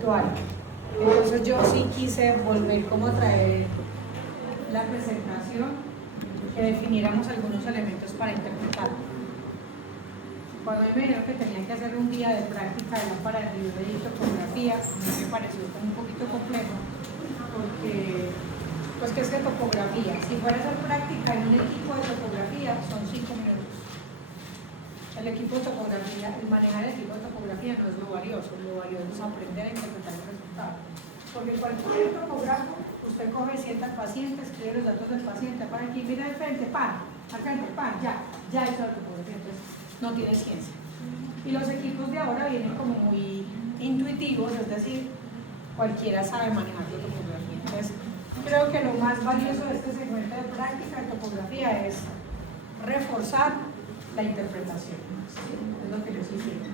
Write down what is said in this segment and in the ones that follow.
virtual. Entonces yo sí quise volver como a traer la presentación, que definiéramos algunos elementos para interpretar. Cuando me dijeron que tenía que hacer un día de práctica de lámpara de relieve y topografía, a mí me pareció como un poquito complejo, porque pues que es de topografía. Si fuera a hacer práctica en un equipo de topografía, son 5 minutos. El equipo de topografía, el manejar el equipo de topografía no es lo valioso es aprender a interpretar el resultado. Porque cualquier topógrafo, usted coge, sienta al paciente, escribe los datos del paciente, para aquí, mira de frente, pan, al frente, pan, ya hizo la topografía, entonces no tiene ciencia. Y los equipos de ahora vienen como muy intuitivos, es decir, cualquiera sabe manejar la topografía. Entonces, creo que lo más valioso de este segmento de práctica de topografía es reforzar la interpretación. Es lo que yo sugiero.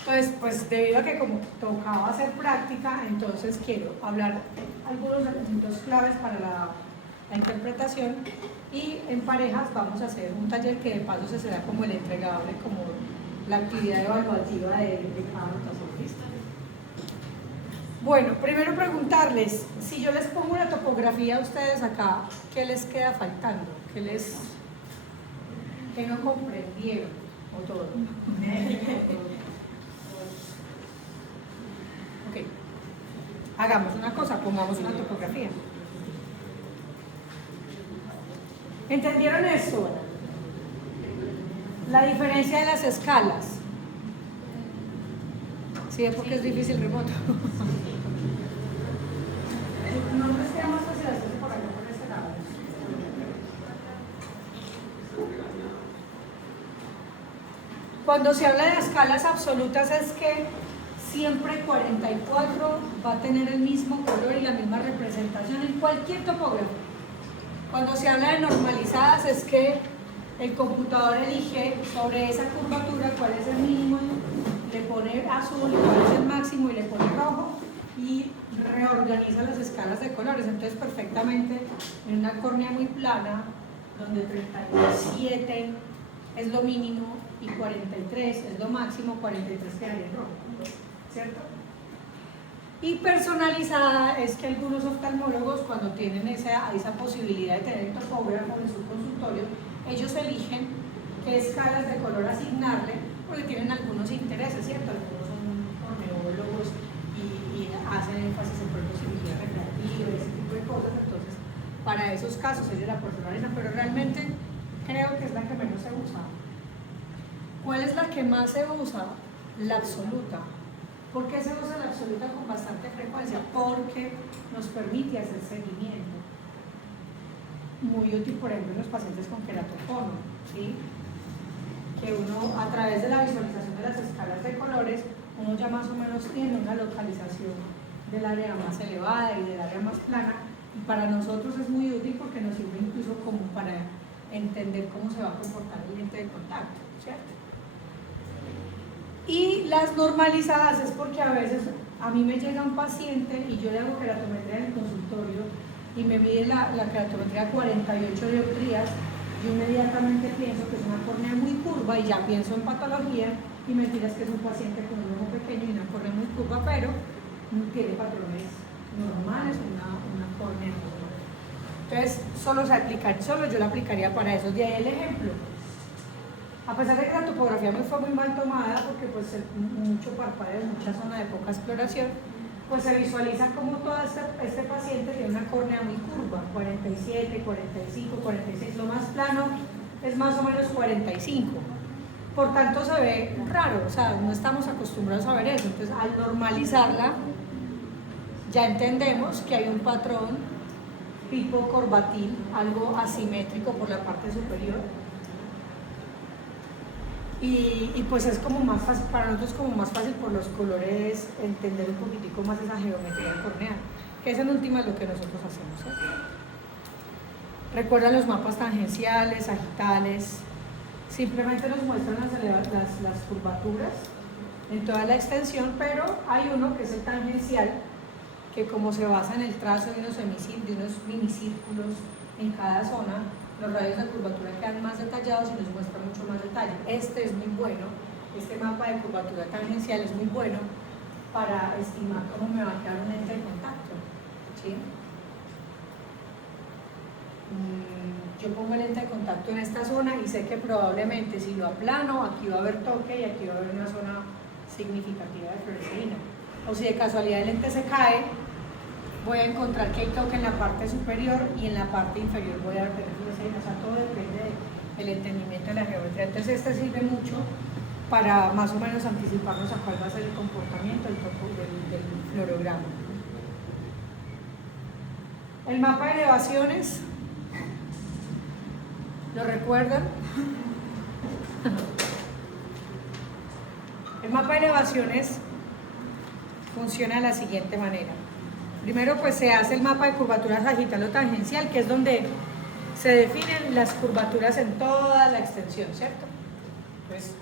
Entonces, pues debido a que como tocaba hacer práctica, entonces quiero hablar algunos elementos claves para la interpretación, y en parejas vamos a hacer un taller que de paso se será como el entregable, como la actividad evaluativa de cada anotación. ¿Listo? Bueno, primero preguntarles, si yo les pongo una topografía a ustedes acá, ¿qué les queda faltando? ¿Qué no comprendieron? ¿O todo? Ok, hagamos una cosa, pongamos una topografía. ¿Entendieron esto? La diferencia de las escalas. ¿Sí? Porque es difícil remoto. No les queda más fácil hacerse por acá, por este lado. Cuando se habla de escalas absolutas es que siempre 44 va a tener el mismo color y la misma representación en cualquier topografía. Cuando se habla de normalizadas es que el computador elige sobre esa curvatura cuál es el mínimo, le pone azul y cuál es el máximo y le pone rojo y reorganiza las escalas de colores. Entonces perfectamente en una córnea muy plana, donde 37 es lo mínimo y 43 es lo máximo, 43 quedaría en rojo, ¿cierto? Y personalizada es que algunos oftalmólogos, cuando tienen esa posibilidad de tener topógrafo en su consultorio, ellos eligen qué escalas de color asignarle, porque tienen algunos intereses, ¿cierto? Algunos son orneólogos y hacen énfasis en cirugía recreativa y ese tipo de cosas. Entonces, para esos casos ellos la personalizan, pero realmente creo que es la que menos se usa. ¿Cuál es la que más se usa? La absoluta. ¿Por qué se usa la absoluta con bastante frecuencia? Porque nos permite hacer seguimiento. Muy útil, por ejemplo, en los pacientes con queratocono, ¿sí? Que uno, a través de la visualización de las escalas de colores, uno ya más o menos tiene una localización del área más elevada y del área más plana, y para nosotros es muy útil porque nos sirve incluso como para entender cómo se va a comportar el lente de contacto, ¿cierto? Y las normalizadas es porque a veces a mí me llega un paciente y yo le hago queratometría en el consultorio y me mide la queratometría 48 dioptrías, yo inmediatamente pienso que es una córnea muy curva y ya pienso en patología, y mentiras que es un paciente con un ojo pequeño y una córnea muy curva, pero no tiene patrones normales, una córnea normal. Entonces, solo yo la aplicaría para eso. De ahí el ejemplo. A pesar de que la topografía me fue muy mal tomada, porque pues mucho parpadeo, mucha zona de poca exploración, pues se visualiza como todo este paciente tiene una córnea muy curva, 47, 45, 46, lo más plano es más o menos 45. Por tanto se ve raro, o sea, no estamos acostumbrados a ver eso. Entonces, al normalizarla, ya entendemos que hay un patrón tipo corbatil, algo asimétrico por la parte superior. Y pues es como más fácil, para nosotros como más fácil por los colores entender un poquitico más esa geometría corneal, que es en última lo que nosotros hacemos, ¿sí? Recuerdan los mapas tangenciales, sagitales, simplemente nos muestran las curvaturas en toda la extensión, pero hay uno que es el tangencial, que como se basa en el trazo de unos minicírculos en cada zona, los radios de curvatura quedan más detallados y nos muestra mucho más detalle. Este es muy bueno, este mapa de curvatura tangencial es muy bueno para estimar cómo me va a quedar un ente de contacto, ¿sí? Yo pongo el ente de contacto en esta zona y sé que probablemente si lo aplano, aquí va a haber toque y aquí va a haber una zona significativa de fluoresceína. O si de casualidad el ente se cae, voy a encontrar que hay toque en la parte superior y en la parte inferior voy a tener fluoresceína. O sea, todo depende del entendimiento de la geometría. Entonces este sirve mucho para más o menos anticiparnos a cuál va a ser el comportamiento del fluorograma. El mapa de elevaciones, ¿lo recuerdan? El mapa de elevaciones funciona de la siguiente manera. Primero pues se hace el mapa de curvatura sagital o tangencial, que es donde se definen las curvaturas en toda la extensión, ¿cierto? Pues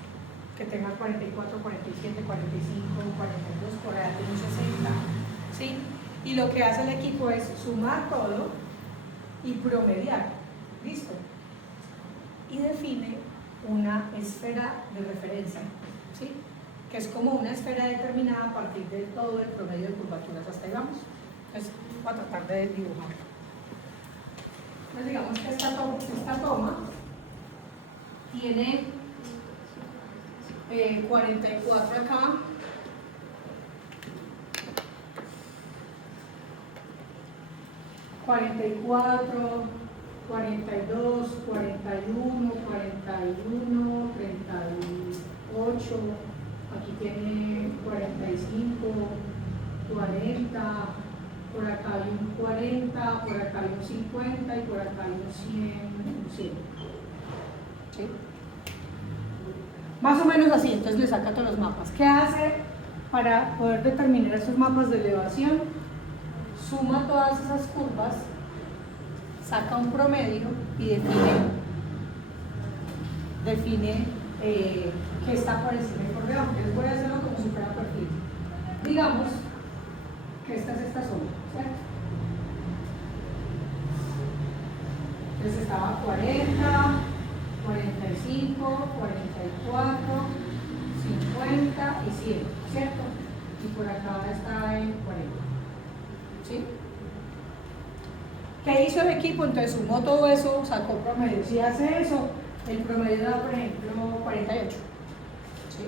que tenga 44, 47, 45, 42, por allá tiene un 60, ¿sí? Y lo que hace el equipo es sumar todo y promediar, ¿listo? Y define una esfera de referencia, ¿sí? Que es como una esfera determinada a partir de todo el promedio de curvaturas. Hasta ahí vamos. Entonces voy a tratar de dibujar. Entonces digamos que esta toma tiene 44 acá, ...44, 42, 41, 41, 38, aquí tiene 45, 40, por acá hay un 40, por acá hay un 50 y por acá hay un 100, ¿sí? Más o menos así, entonces le saca todos los mapas. ¿Qué hace para poder determinar estos mapas de elevación? Suma todas esas curvas, saca un promedio y define qué está por encima y por debajo. Entonces voy a hacerlo como si fuera perfil. Digamos que esta es esta zona, ¿cierto? Entonces estaba 40, 45, 44, 50 y 100, ¿cierto? Y por acá está en 40. ¿Sí? ¿Qué hizo el equipo? Entonces sumó todo eso, sacó promedio. Si hace eso, el promedio da, por ejemplo, 48. ¿Sí?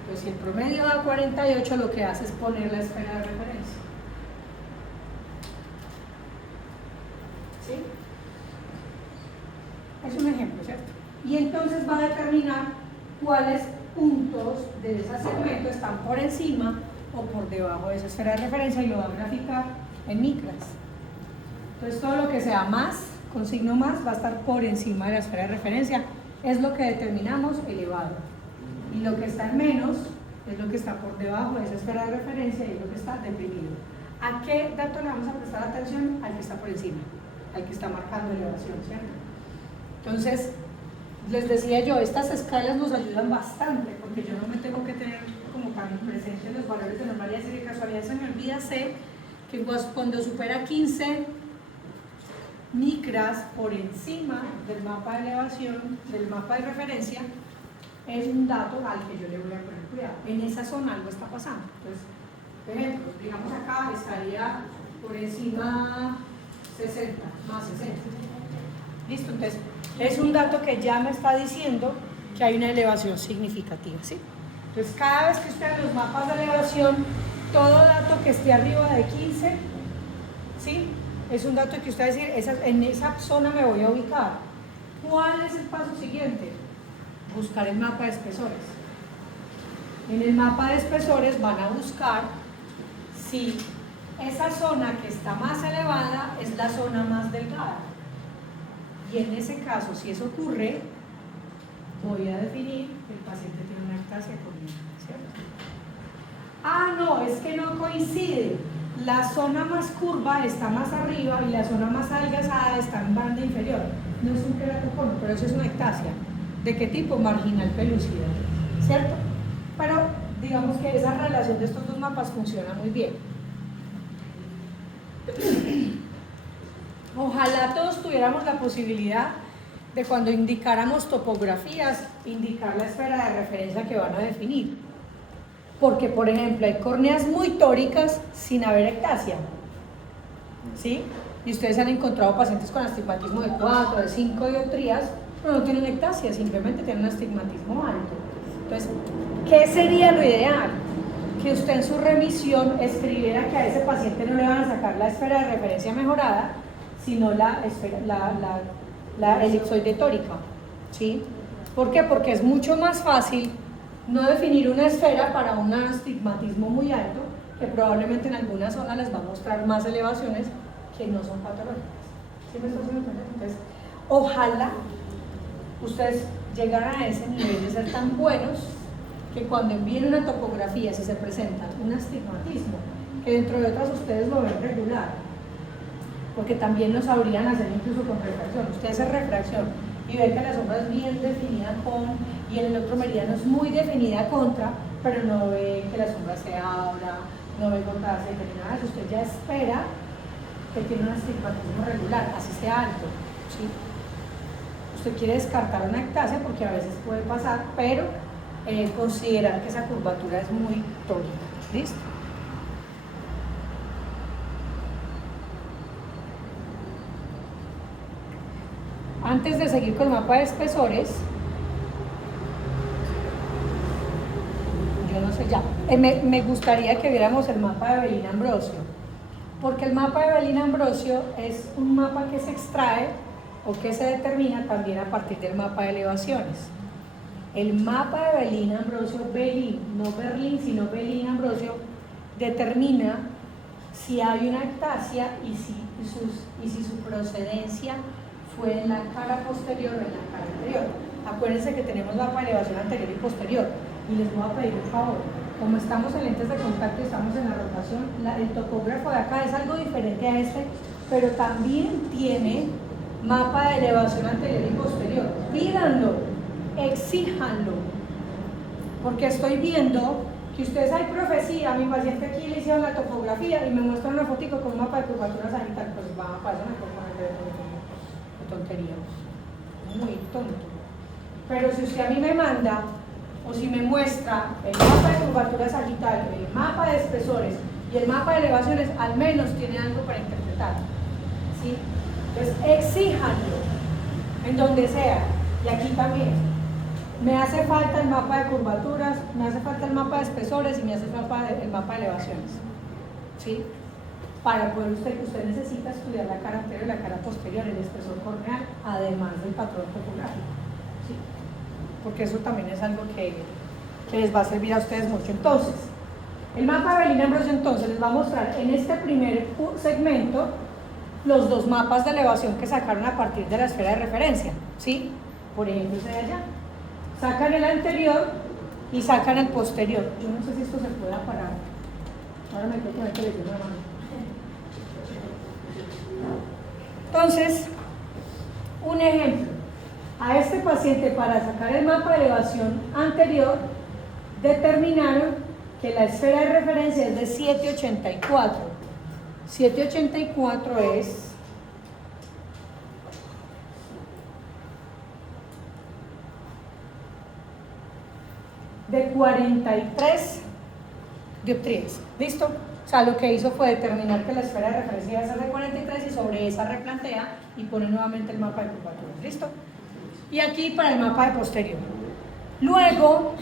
Entonces, si el promedio da 48, lo que hace es poner la esfera de referencia. ¿Sí? Es un ejemplo, ¿cierto? Y entonces va a determinar cuáles puntos de ese segmento están por encima o por debajo de esa esfera de referencia y lo va a graficar en micras. Entonces todo lo que sea más, con signo más, va a estar por encima de la esfera de referencia. Es lo que determinamos elevado. Y lo que está en menos es lo que está por debajo de esa esfera de referencia y es lo que está deprimido. ¿A qué dato le vamos a prestar atención? Al que está por encima, al que está marcando elevación, ¿cierto? Entonces, les decía yo, estas escalas nos ayudan bastante porque yo no me tengo que tener como tan presente los valores de normalidad, si de casualidad se me olvida, sé que cuando supera 15 micras por encima del mapa de elevación, del mapa de referencia, es un dato al que yo le voy a poner cuidado. En esa zona algo está pasando. Entonces, por ejemplo, digamos acá estaría por encima 60, más 60. ¿Listo? Entonces, es un dato que ya me está diciendo que hay una elevación significativa, ¿sí? Entonces, cada vez que usted ve los mapas de elevación, todo dato que esté arriba de 15, ¿sí? Es un dato que usted va a decir, en esa zona me voy a ubicar. ¿Cuál es el paso siguiente? Buscar el mapa de espesores. En el mapa de espesores van a buscar si esa zona que está más elevada es la zona más delgada. Y en ese caso, si eso ocurre, voy a definir que el paciente tiene una ectasia congénita, ¿cierto? Ah, no, es que no coincide. La zona más curva está más arriba y la zona más adelgazada está en banda inferior. No es un queratocono, pero eso es una ectasia. ¿De qué tipo? Marginal pelúcida, ¿cierto? Pero digamos que esa relación de estos dos mapas funciona muy bien. Ojalá todos tuviéramos la posibilidad de cuando indicáramos topografías, indicar la esfera de referencia que van a definir. Porque, por ejemplo, hay córneas muy tóricas sin haber ectasia, ¿sí? Y ustedes han encontrado pacientes con astigmatismo de 4, de 5 dioptrías, pero no tienen ectasia, simplemente tienen un astigmatismo alto. Entonces, ¿qué sería lo ideal? Que usted en su remisión escribiera que a ese paciente no le van a sacar la esfera de referencia mejorada, sino la elipsoide tórica, ¿sí? ¿Por qué? Porque es mucho más fácil no definir una esfera para un astigmatismo muy alto, que probablemente en algunas zonas les va a mostrar más elevaciones que no son patológicas. ¿Sí me estoy haciendo entender? Entonces, ojalá ustedes llegaran a ese nivel de ser tan buenos que cuando envíen una topografía, si se presenta un astigmatismo, que dentro de otras ustedes lo ven regular, porque también lo sabrían hacer incluso con refracción. Usted hace refracción y ve que la sombra es bien definida con, y en el otro meridiano es muy definida contra, pero no ve que la sombra se abra, no ve gotas de nada. Usted ya espera que tiene un astigmatismo regular, así sea alto, ¿sí? Usted quiere descartar una ectasia porque a veces puede pasar, pero considerar que esa curvatura es muy tórica. ¿Listo? Antes de seguir con el mapa de espesores, yo no sé ya, me gustaría que viéramos el mapa de Belín Ambrosio, porque el mapa de Belín Ambrosio es un mapa que se extrae o que se determina también a partir del mapa de elevaciones. El mapa de Belín Ambrosio, Belín, no Berlín, sino Belín Ambrosio, determina si hay una ectasia y si su procedencia fue en la cara posterior o en la cara anterior. Acuérdense que tenemos mapa de elevación anterior y posterior, y les voy a pedir un favor. Como estamos en lentes de contacto y estamos en la rotación, el topógrafo de acá es algo diferente a este, pero también tiene mapa de elevación anterior y posterior. Pídanlo, exíjanlo, porque estoy viendo que ustedes, hay profecía, a mi paciente aquí le hicieron la topografía y me muestran una fotico con un mapa de curvatura sagital, pues va a pasar una cosa de tontería, muy tonto. Pero si usted a mí me manda, o si me muestra el mapa de curvatura sagital, el mapa de espesores y el mapa de elevaciones, al menos tiene algo para interpretar, ¿sí? Entonces exíjanlo en donde sea, y aquí también. Me hace falta el mapa de curvaturas, me hace falta el mapa de espesores y me hace falta el mapa de elevaciones, ¿sí? Para poder usted necesita estudiar la cara anterior y la cara posterior, el espesor corneal, además del patrón topográfico, ¿sí? Porque eso también es algo que les va a servir a ustedes mucho. Entonces, el mapa de Belín Ambrosio entonces les va a mostrar en este primer segmento los dos mapas de elevación que sacaron a partir de la esfera de referencia, ¿sí? Por ejemplo, ese de allá. Sacan el anterior y sacan el posterior. Yo no sé si esto se puede parar. Ahora me tengo que meter la mano. Entonces, un ejemplo. A este paciente, para sacar el mapa de elevación anterior, determinaron que la esfera de referencia es de 784. 784 es de 43 dioptrías. ¿Listo? O sea, lo que hizo fue determinar que la esfera de referencia iba a ser de 43 y sobre esa replantea y pone nuevamente el mapa de curvaturas. ¿Listo? Y aquí para el mapa de posterior. Luego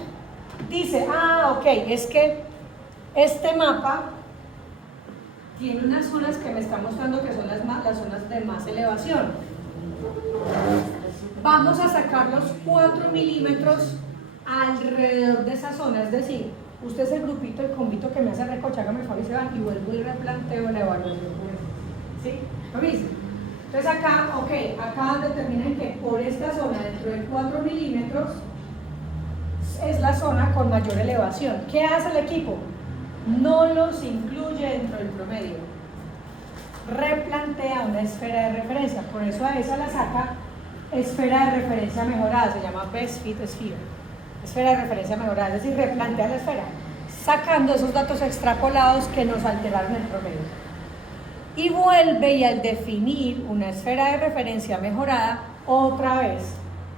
dice, ok, es que este mapa tiene unas zonas que me está mostrando que son las zonas de más elevación. Vamos a sacar los 4 milímetros alrededor de esa zona, es decir, usted es el grupito, el convito que me hace recocha, hágame el favor y se van, y vuelvo y replanteo la evaluación. ¿Sí? ¿Lo viste? Entonces acá, acá determinan que por esta zona, dentro de 4 milímetros, es la zona con mayor elevación. ¿Qué hace el equipo? No los incluye dentro del promedio. Replantea una esfera de referencia, por eso a esa la saca esfera de referencia mejorada, se llama Best Fit Sphere. Esfera de referencia mejorada, es decir, replantea la esfera, sacando esos datos extrapolados que nos alteraron el promedio. Y vuelve y al definir una esfera de referencia mejorada, otra vez,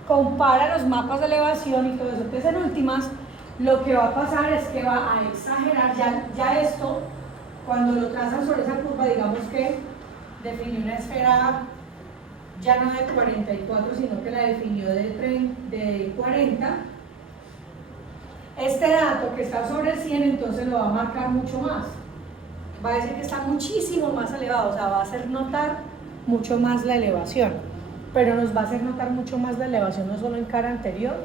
compara los mapas de elevación y todo eso. Entonces, en últimas, lo que va a pasar es que va a exagerar ya esto, cuando lo trazan sobre esa curva, digamos que definió una esfera ya no de 44, sino que la definió de 40. Este dato que está sobre 100, entonces lo va a marcar mucho más. Va a decir que está muchísimo más elevado, o sea, va a hacer notar mucho más la elevación. Pero nos va a hacer notar mucho más la elevación, no solo en cara anterior,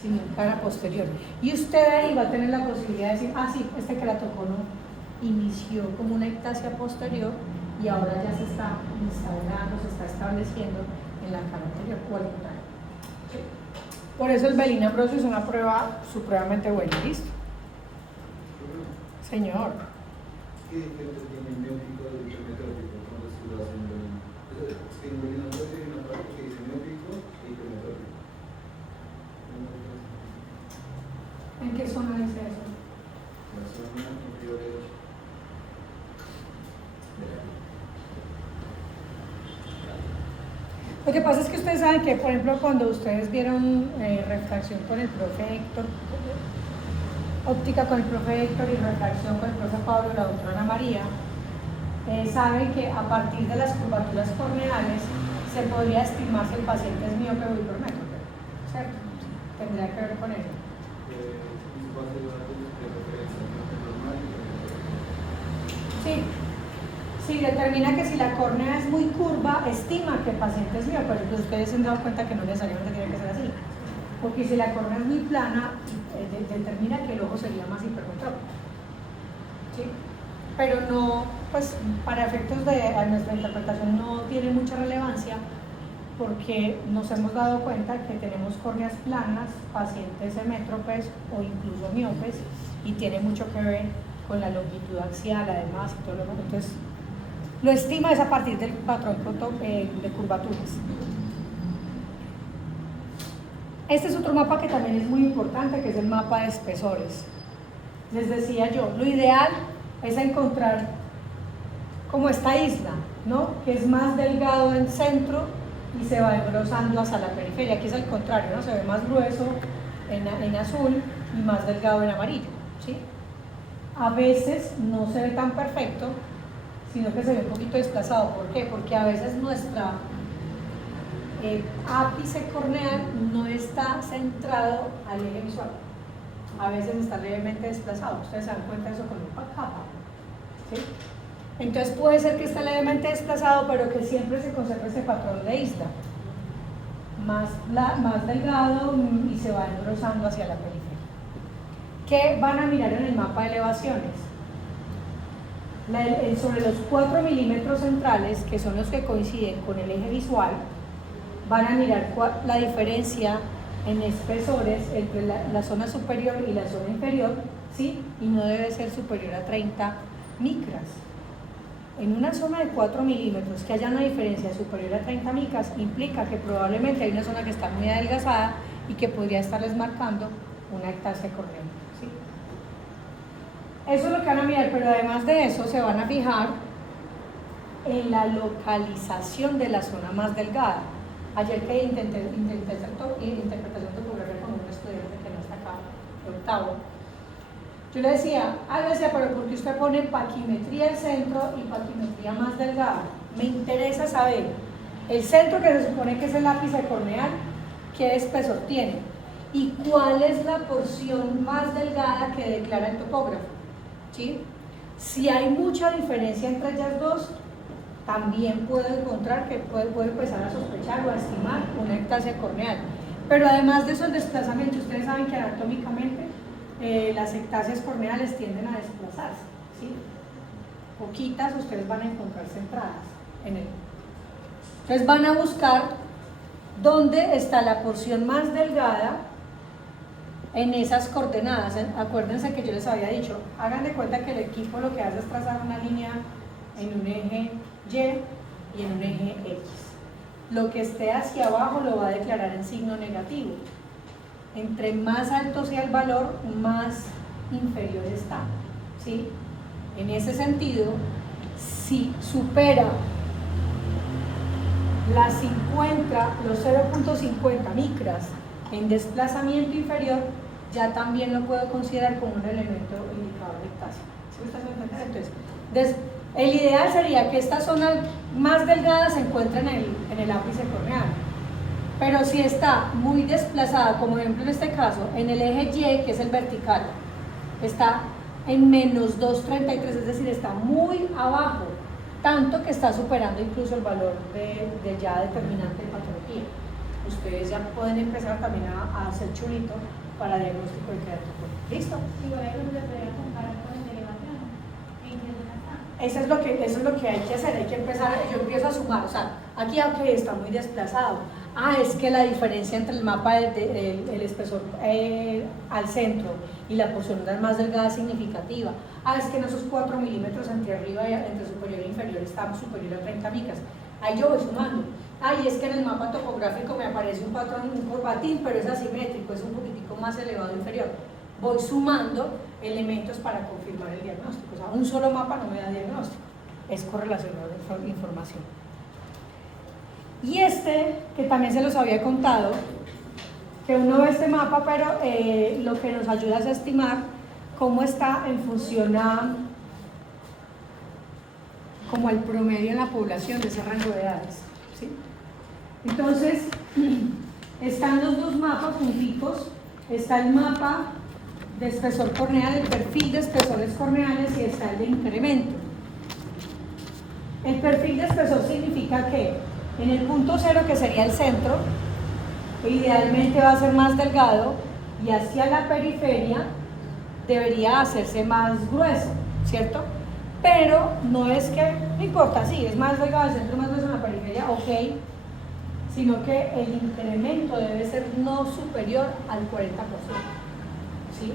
sino en cara posterior. Y usted ahí va a tener la posibilidad de decir, ah, sí, este queratocono inició como una ectasia posterior y ahora ya se está instaurando, se está estableciendo en la cara anterior o al contrario. ¿Sí? Por eso el Bellin Ambrosio es una prueba supremamente buena. ¿Listo? Señor. ¿Qué diferencia tiene el miópico del hipermetrópico cuando se lo hacen en Bellin? Es que en Bellin Ambrosio hay una parte que dice miópico e hipermetrópico. ¿En qué zona dice eso? La zona inferior derecha. Lo que pasa es que ustedes saben que, por ejemplo, cuando ustedes vieron refracción con el profe Héctor, óptica con el profe Héctor y refracción con el profe Pablo y la doctora Ana María, saben que a partir de las curvaturas corneales se podría estimar si el paciente es miope o hipermétrope, ¿cierto? Tendría que ver con eso. Sí. Si determina que si la córnea es muy curva, estima que el paciente es miope, pero ustedes se han dado cuenta que no necesariamente tiene que ser así. Porque si la córnea es muy plana, determina que el ojo sería más hipermetrópico. ¿Sí? Pero no, pues para efectos de nuestra interpretación no tiene mucha relevancia porque nos hemos dado cuenta que tenemos córneas planas, pacientes emétropes o incluso miopes y tiene mucho que ver con la longitud axial además y todo lo demás. Entonces, lo estima es a partir del patrón de curvaturas. Este es otro mapa que también es muy importante, que es el mapa de espesores. Les decía yo, lo ideal es encontrar como esta isla, ¿no? Que es más delgado en centro y se va engrosando hacia la periferia. Aquí es al contrario, ¿no? Se ve más grueso en azul y más delgado en amarillo, ¿sí? A veces no se ve tan perfecto, sino que se ve un poquito desplazado. ¿Por qué? Porque a veces nuestra ápice corneal no está centrado al eje visual. A veces está levemente desplazado. Ustedes se dan cuenta de eso con una capa, ¿sí? Entonces puede ser que esté levemente desplazado, pero que siempre se conserve ese patrón de isla. Más delgado y se va engrosando hacia la periferia. ¿Qué van a mirar en el mapa de elevaciones? Sobre los 4 milímetros centrales, que son los que coinciden con el eje visual, van a mirar la diferencia en espesores entre la zona superior y la zona inferior, ¿sí? Y no debe ser superior a 30 micras. En una zona de 4 milímetros que haya una diferencia superior a 30 micras implica que probablemente hay una zona que está muy adelgazada y que podría estarles marcando una ectasia corneal, ¿sí? Eso es lo que van a mirar, pero además de eso se van a fijar en la localización de la zona más delgada. Ayer que intenté interpretación topográfica con un estudiante que no está acá, de octavo, yo le decía, pero ¿por qué usted pone paquimetría al centro y paquimetría más delgada? Me interesa saber el centro, que se supone que es el ápice corneal, qué espesor tiene y cuál es la porción más delgada que declara el topógrafo, ¿sí? Si hay mucha diferencia entre ellas dos, también puedo encontrar que puedo empezar a sospechar o a estimar una ectasia corneal. Pero además de eso, el desplazamiento, ustedes saben que anatómicamente las ectasias corneales tienden a desplazarse, ¿sí? Poquitas ustedes van a encontrar centradas en él. Entonces van a buscar dónde está la porción más delgada en esas coordenadas. Acuérdense que yo les había dicho, hagan de cuenta que el equipo lo que hace es trazar una línea en un eje Y y en un eje X. Lo que esté hacia abajo lo va a declarar en signo negativo. Entre más alto sea el valor, más inferior está, ¿sí? En ese sentido, si supera los 0.50 micras en desplazamiento inferior, ya también lo puedo considerar como un elemento indicador de ectasia. ¿Sí me estás entendiendo? Entonces, el ideal sería que esta zona más delgada se encuentre en el ápice corneal, pero si está muy desplazada, como ejemplo en este caso, en el eje Y, que es el vertical, está en menos 2,33, es decir, está muy abajo, tanto que está superando incluso el valor de ya determinante de patología. Ustedes ya pueden empezar también a hacer chulito para diagnóstico de queratoconio. ¿Listo? Igual ahí uno se podría comparar con el de elevación. ¿En qué zona está? Eso es lo que hay que hacer, hay que empezar, yo empiezo a sumar, o sea, aquí aunque está muy desplazado, es que la diferencia entre el mapa el espesor al centro y la porción más delgada es significativa, es que en esos 4 milímetros entre arriba y entre superior e inferior está superior a 30 micras, ahí yo voy sumando, es que en el mapa topográfico me aparece un patrón, un corbatín, pero es asimétrico, es un poquitico más elevado inferior, voy sumando elementos para confirmar el diagnóstico, o sea, un solo mapa no me da diagnóstico, es correlacionar información. Y que también se los había contado, que uno ve este mapa, pero lo que nos ayuda es a estimar cómo está en función a como el promedio en la población de ese rango de edades, ¿sí? Entonces, están los dos mapas juntitos, está el mapa de espesor corneal, el perfil de espesores corneales y está el de incremento. El perfil de espesor significa que en el punto cero, que sería el centro, idealmente va a ser más delgado y hacia la periferia debería hacerse más grueso, ¿cierto? Pero no es que, no importa, sí, es más delgado al centro, más grueso en la periferia, ok, sino que el incremento debe ser no superior al 40%, ¿sí?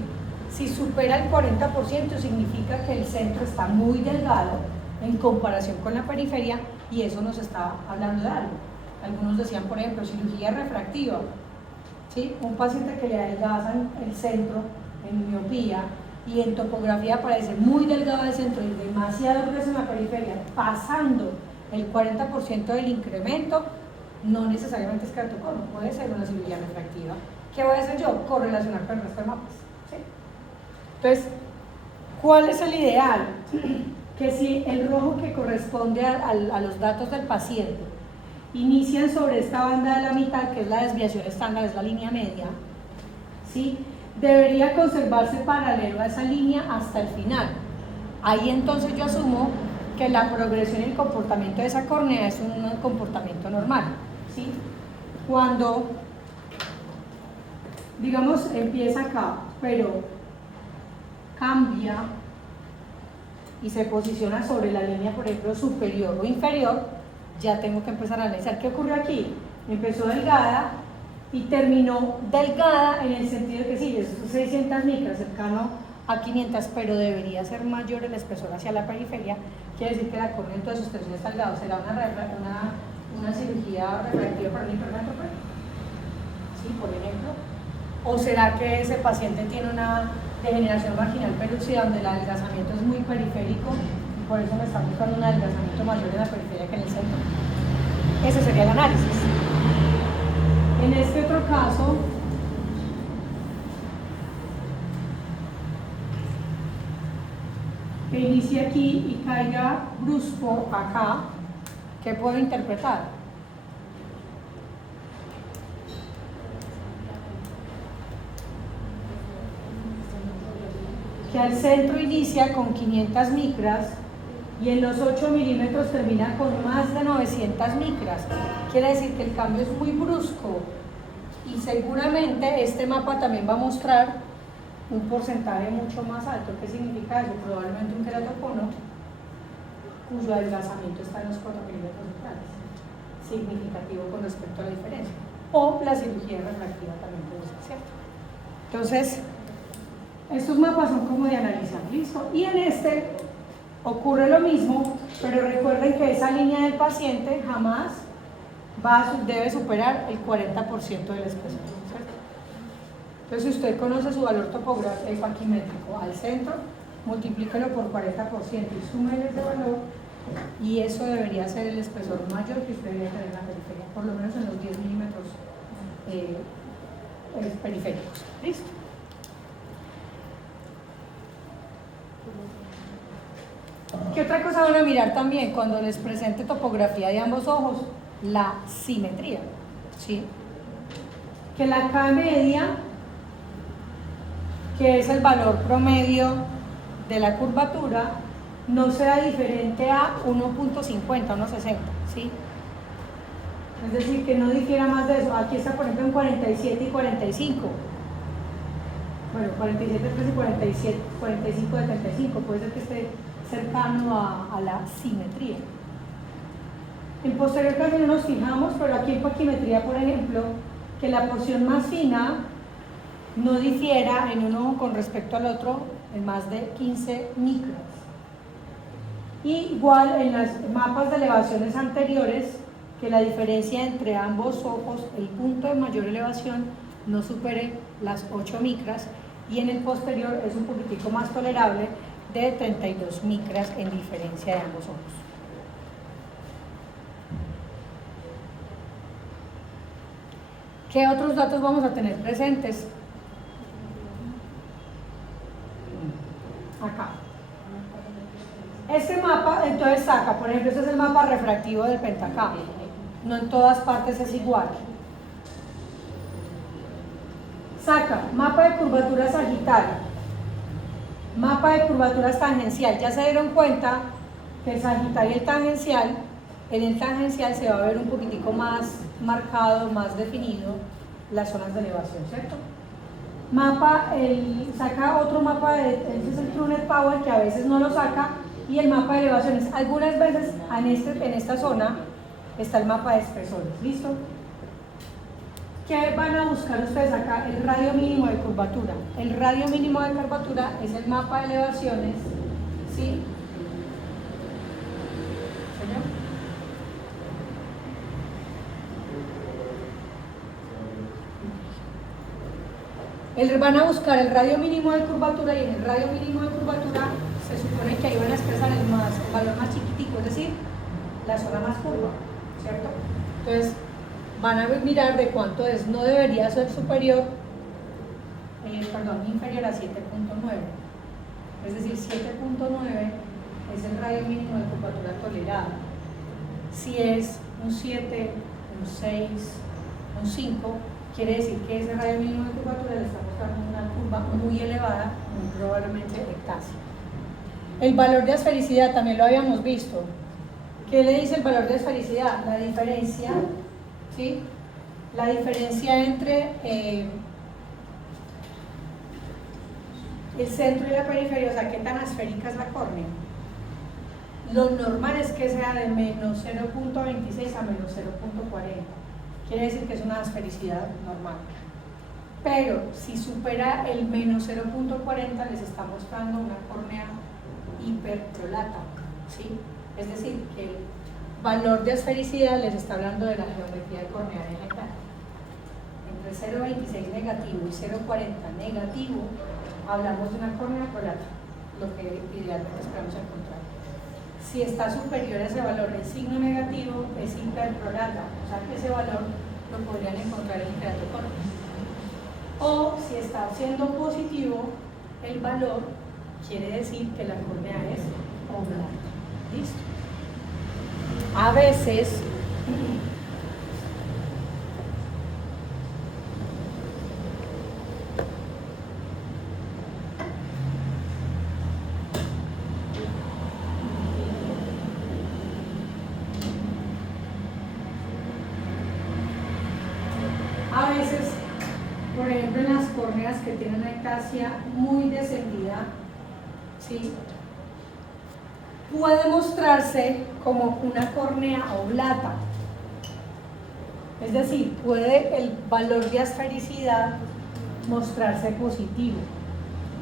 Si supera el 40% significa que el centro está muy delgado en comparación con la periferia y eso nos está hablando de algo. Algunos decían, por ejemplo, cirugía refractiva, ¿sí? Un paciente que le adelgazan el centro en miopía y en topografía aparece muy delgado el centro y demasiado grueso en la periferia, pasando el 40% del incremento, no necesariamente es queratoconio, puede ser una cirugía refractiva. ¿Qué voy a hacer yo? Correlacionar con el resto de mapas, ¿sí? Entonces, ¿cuál es el ideal? Que si el rojo, que corresponde a los datos del paciente, inician sobre esta banda de la mitad, que es la desviación estándar, es la línea media, ¿sí? Debería conservarse paralelo a esa línea hasta el final. Ahí entonces yo asumo que la progresión y el comportamiento de esa córnea es un comportamiento normal, ¿sí? Cuando, digamos, empieza acá, pero cambia y se posiciona sobre la línea, por ejemplo, superior o inferior, ya tengo que empezar a analizar qué ocurrió aquí. Empezó delgada y terminó delgada en el sentido de que sí, es 600 micras, cercano a 500, pero debería ser mayor el espesor hacia la periferia. Quiere decir que la córnea en todas sus tensiones delgadas será una cirugía refractiva para un hipermetrópoli, ¿sí? Por ejemplo. ¿O será que ese paciente tiene una degeneración marginal pelúcida donde el adelgazamiento es muy periférico y por eso me está buscando un adelgazamiento mayor en la periferia que en el centro? Ese sería el análisis. En este otro caso, que inicie aquí y caiga brusco acá, ¿qué puedo interpretar? Que al centro inicia con 500 micras y en los 8 milímetros termina con más de 900 micras. Quiere decir que el cambio es muy brusco y seguramente este mapa también va a mostrar un porcentaje mucho más alto. ¿Qué significa eso? Probablemente un queratoconio cuyo adelgazamiento está en los 4 milímetros centrales, significativo con respecto a la diferencia. O la cirugía refractiva también puede ser, ¿cierto? Entonces, estos mapas son como de analizar, ¿listo? Y en este ocurre lo mismo, pero recuerden que esa línea del paciente jamás debe superar el 40% del espesor, ¿cierto? Entonces, si usted conoce su valor topográfico paquimétrico al centro, multiplíquelo por 40% y súmele ese valor, y eso debería ser el espesor mayor que usted debería tener en la periferia, por lo menos en los 10 milímetros periféricos. ¿Listo? ¿Qué otra cosa van a mirar también cuando les presente topografía de ambos ojos? La simetría, ¿sí? Que la K media, que es el valor promedio de la curvatura, no sea diferente a 1.50, 1.60, ¿sí? Es decir, que no difiera más de eso. Aquí está, por ejemplo, en 47 y 45. Bueno, 47, 3 y 47, 45 de 35. Puede ser que esté cercano a la simetría. En posterior casi no nos fijamos, pero aquí en paquimetría, por ejemplo, que la porción más fina no difiera en un ojo con respecto al otro en más de 15 micras. Y igual en las mapas de elevaciones anteriores, que la diferencia entre ambos ojos, el punto de mayor elevación, no supere las 8 micras, y en el posterior es un poquitico más tolerable, de 32 micras en diferencia de ambos ojos. ¿Qué otros datos vamos a tener presentes? Acá. Este mapa entonces saca, por ejemplo, este es el mapa refractivo del pentacam. No en todas partes es igual. Saca mapa de curvatura sagital, mapa de curvaturas tangencial. Ya se dieron cuenta que el sagital y el tangencial, en el tangencial se va a ver un poquitico más marcado, más definido las zonas de elevación, ¿cierto? Saca otro mapa, este es el Trunet Power, que a veces no lo saca, y el mapa de elevaciones. Algunas veces en esta zona está el mapa de espesores, ¿listo? ¿Qué van a buscar ustedes acá? El radio mínimo de curvatura. El radio mínimo de curvatura es el mapa de elevaciones, ¿sí? Van a buscar el radio mínimo de curvatura, y en el radio mínimo de curvatura se supone que ahí van a expresar el valor más chiquitico, es decir, la zona más curva, ¿cierto? Entonces, van a mirar de cuánto es. No debería ser inferior a 7.9. Es decir, 7.9 es el radio mínimo de curvatura tolerado. Si es un 7, un 6, un 5, quiere decir que ese radio mínimo de curvatura le estamos dando una curva muy elevada, muy probablemente ectásica. El valor de asfericidad también lo habíamos visto. ¿Qué le dice el valor de asfericidad? La diferencia, ¿sí? La diferencia entre el centro y la periferia, o sea, qué tan asférica es la córnea. Lo normal es que sea de menos 0.26 a menos 0.40. Quiere decir que es una asfericidad normal. Pero si supera el menos 0.40, les está mostrando una córnea hiperprolata, ¿sí? Es decir, que el valor de asfericidad les está hablando de la geometría corneal en general. Entre 0.26 negativo y 0.40 negativo, hablamos de una córnea prolata, lo que idealmente esperamos encontrar. Si está superior a ese valor, el signo negativo es hiperprolata, o sea que ese valor lo podrían encontrar en el queratocornea. O si está siendo positivo el valor, quiere decir que la córnea es oblata. ¿Listo? A veces por ejemplo, en las córneas que tienen una ectasia muy descendida, ¿sí?, puede mostrarse como una córnea oblata. Es decir, puede el valor de asfericidad mostrarse positivo.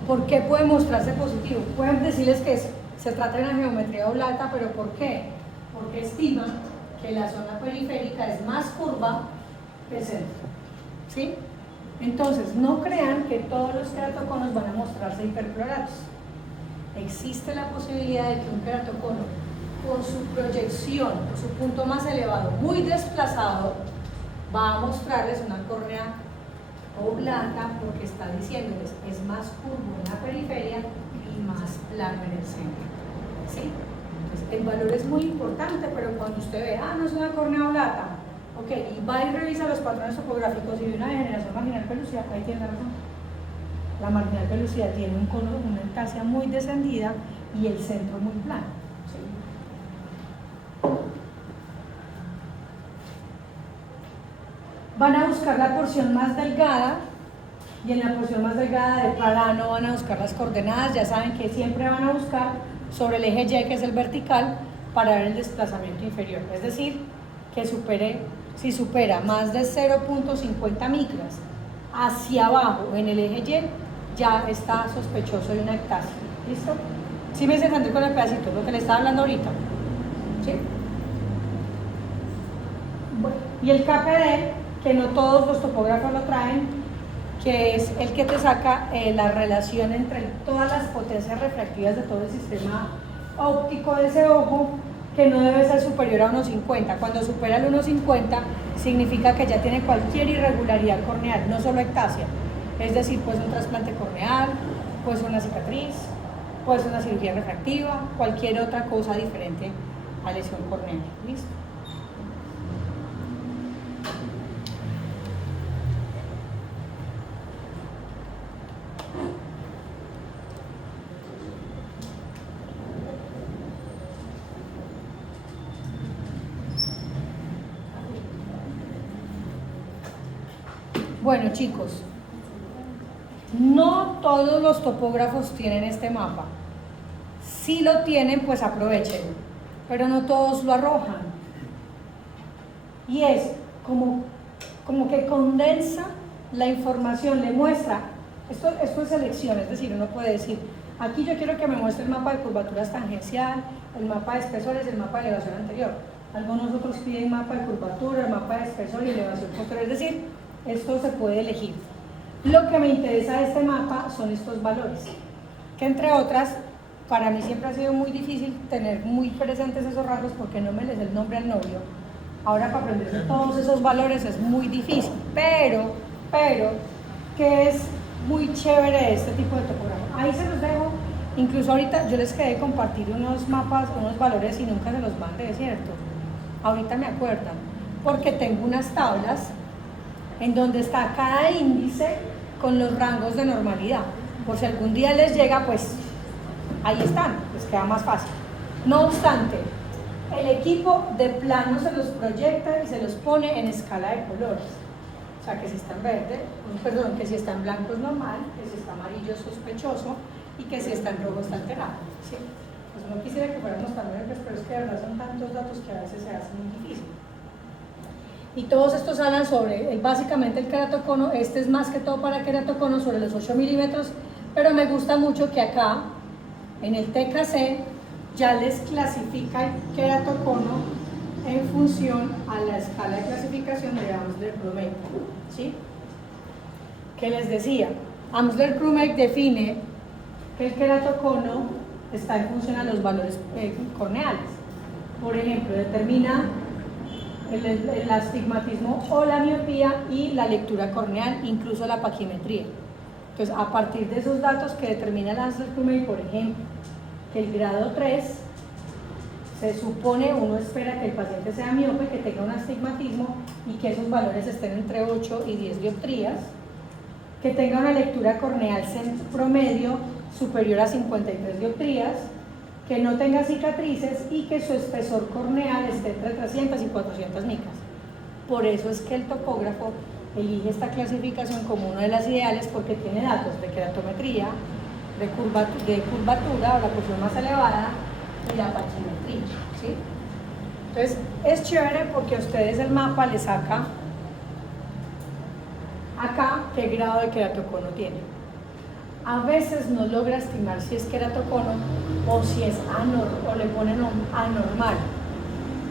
¿Por qué puede mostrarse positivo? Pueden decirles que se trata de una geometría oblata, pero ¿por qué? Porque estiman que la zona periférica es más curva que el centro, ¿sí? Entonces, no crean que todos los queratoconos van a mostrarse hipercloratos. Existe la posibilidad de que un queratocono, por su proyección, por su punto más elevado, muy desplazado, va a mostrarles una córnea oblata, porque está diciéndoles es más curvo en la periferia y más plano en el centro. ¿Sí? Entonces, el valor es muy importante, pero cuando usted ve, no es una córnea blata, ok, y va y revisa los patrones topográficos y ve una degeneración marginal pelúcida, ahí tiene razón. La marginal pelúcida tiene un cono, una ectasia muy descendida y el centro muy plano. ¿Sí? Van a buscar la porción más delgada y en la porción más delgada del plano van a buscar las coordenadas. Ya saben que siempre van a buscar sobre el eje Y, que es el vertical, para ver el desplazamiento inferior. Es decir, que si supera más de 0.50 micras hacia abajo en el eje Y, ya está sospechoso de una ectasia. ¿Listo? ¿Sí me entendí con el pedacito? Lo que le estaba hablando ahorita. ¿Sí? Bueno, y el KPD, que no todos los topógrafos lo traen, que es el que te saca la relación entre todas las potencias refractivas de todo el sistema óptico de ese ojo, que no debe ser superior a 1.50. Cuando supera el 1.50 significa que ya tiene cualquier irregularidad corneal, no solo ectasia. Es decir, puede ser un trasplante corneal, puede ser una cicatriz, puede ser una cirugía refractiva, cualquier otra cosa diferente a lesión corneal. ¿Listo? Bueno, chicos, no todos los topógrafos tienen este mapa. Si lo tienen, pues aprovechen, pero no todos lo arrojan. Y es como que condensa la información, le muestra, esto es selección, es decir, uno puede decir, aquí yo quiero que me muestre el mapa de curvaturas tangencial, el mapa de espesores y el mapa de elevación anterior. Algunos otros piden mapa de curvatura, el mapa de espesor y elevación posterior, es decir, esto se puede elegir. Lo que me interesa de este mapa son estos valores, que entre otras, para mí siempre ha sido muy difícil tener muy presentes esos rasgos porque no me les sé el nombre al novio. Ahora para aprenderse todos esos valores es muy difícil, pero que es muy chévere este tipo de topografía. Ahí se los dejo, incluso ahorita yo les quedé compartir unos mapas, unos valores y nunca se los mandé, ¿cierto? Ahorita me acuerdan, porque tengo unas tablas en donde está cada índice con los rangos de normalidad. Por si algún día les llega, pues ahí están, les queda más fácil. No obstante, el equipo de plano se los proyecta y se los pone en escala de colores. O sea, que si está en verde, perdón, que si está en blanco es normal, que si está amarillo es sospechoso y que si está en rojo está alterado. ¿Sí? Pues no quisiera que fuéramos tan verdes, pero es que de verdad son tantos datos que a veces se hace muy difícil. Y todos estos hablan sobre, básicamente el queratocono, este es más que todo para queratocono sobre los 8 milímetros, pero me gusta mucho que acá, en el TKC, ya les clasifica el queratocono en función a la escala de clasificación de Amsler-Krummeck, ¿sí? Que les decía, Amsler-Krummeck define que el queratocono está en función a los valores corneales. Por ejemplo, determina el astigmatismo o la miopía y la lectura corneal, incluso la paquimetría. Entonces, a partir de esos datos que determina el Amsler-Krummeck, por ejemplo, que el grado 3 se supone, uno espera que el paciente sea miope, que tenga un astigmatismo y que esos valores estén entre 8 y 10 dioptrías, que tenga una lectura corneal promedio superior a 53 dioptrías, que no tenga cicatrices y que su espesor corneal esté entre 300 y 400 micras. Por eso es que el topógrafo elige esta clasificación como una de las ideales, porque tiene datos de queratometría, de curvatura o la porción más elevada y la paquimetría, ¿sí? Entonces es chévere porque a ustedes el mapa les saca acá qué grado de queratocono tiene. A veces no logra estimar si es queratocono o si es o le ponen anormal.